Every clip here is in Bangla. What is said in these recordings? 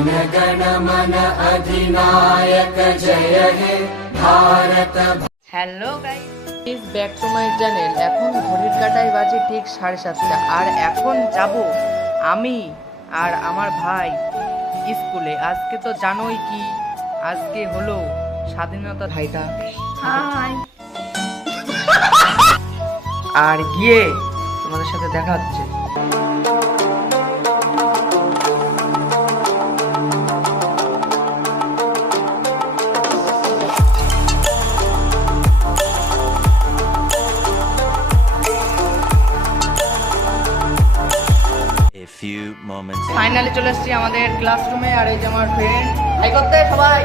गण मन अधिनायक जय हे Bharat. Hello guys, please back to my channel. এখন ঘড়ির কাঁটায় বাজে ঠিক 7:30, আর এখন যাব আমি আর আমার ভাই স্কুলে। আজকে তো জানোই কি, আজকে হলো স্বাধীনতা ভাইটা। হাই। আর গিয়ে তোমাদের সাথে দেখা হচ্ছে। ফাইনালি চলে এসেছি আমাদের ক্লাসরুমে, আর এই যে আমার ফ্রেন্ড। হাই করতে সবাই।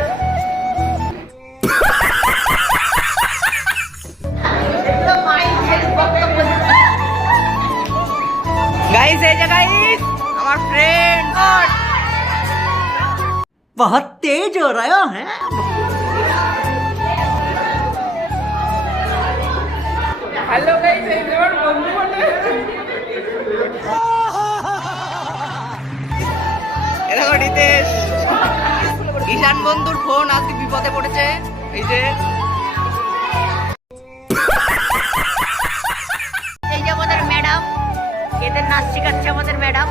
गाइस এই যে गाइस আমার ফ্রেন্ড बहुत तेज हो रहा है। হ্যালো गाइस, এই যে আমার বন্ধু বলে এরা রিতেশ। ঈশান বন্ধুর ফোন আজকে বিপদে পড়েছে। এই যে আমাদের ম্যাডাম, এদের নাচ শিখাচ্ছে আমাদের ম্যাডাম।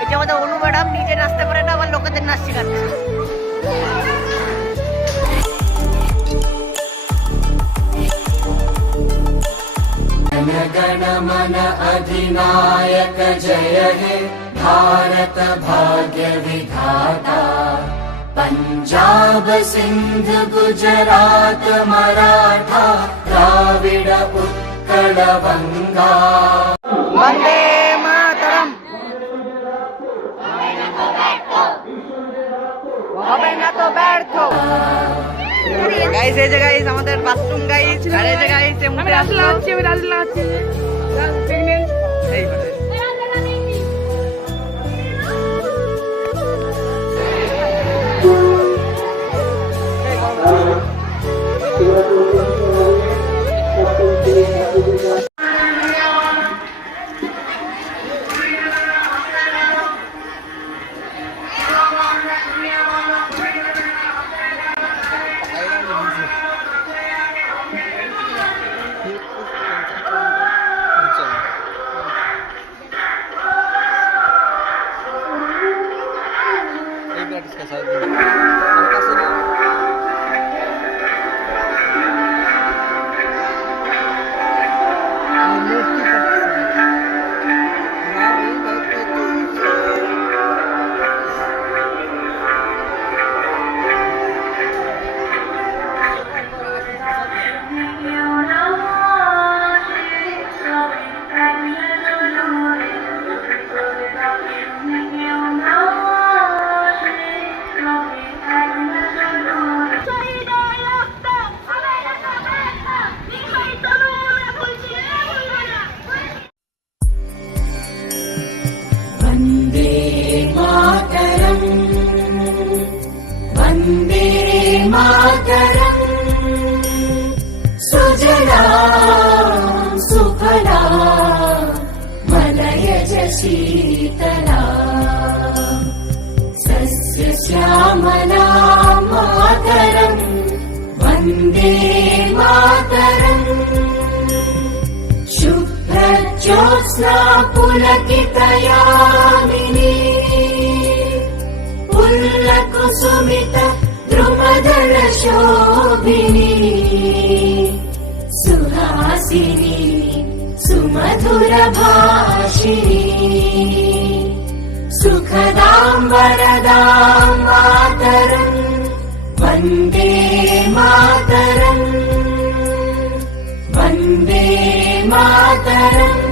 এই যে আমাদের অনু ম্যাডাম নিজে নাচতে পারে না, আবার লোকেদের নাচ শিখাচ্ছে। गण मन अधिनायक जय हे भारत भाग्य विधाता। पंजाब सिंध गुजरात मराठा द्राविड उत्कल बंगा। वंदे मातरम। হবে না তো ব্যর্থ। গাইস এই যে গাইস আমাদের বাথরুম গাইস, আর এই যে গাইস আমি রাজলা আছি প্রেগন্যান্ট। এই বলে वन्दे मातरम् सुजलां सुफलां मलयज शीतलां सस्यश्यामलां मातरम् वन्दे मातरम् शुभ्रज्योत्स्ना पुलकितयामिनी कुसुमित द्रुमदल शोभिनी सुहासिनी सुमधुर भाषिणी सुखदां वरदां मातरम् वन्दे मातरम् वन्दे मातरम्।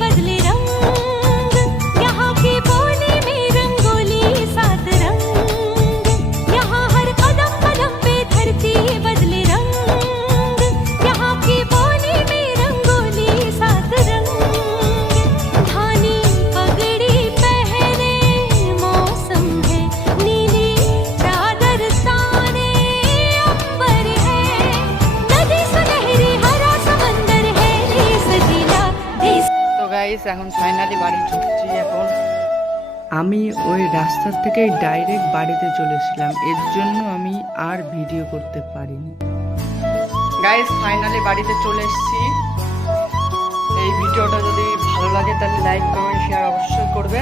बदले रंग, यहाँ के बोले में रंगोली सात रंग। এখন ফাইনালি বাড়ি ঢুকছি। এখন আমি ওই রাস্তার থেকেই ডাইরেক্ট বাড়িতে চলে এসেছিলাম, এর জন্য আমি আর ভিডিও করতে পারিনি। গাইস ফাইনালি বাড়িতে চলে এসেছি। এই ভিডিওটা যদি ভালো লাগে তাহলে লাইক কমেন্ট শেয়ার অবশ্যই করবে।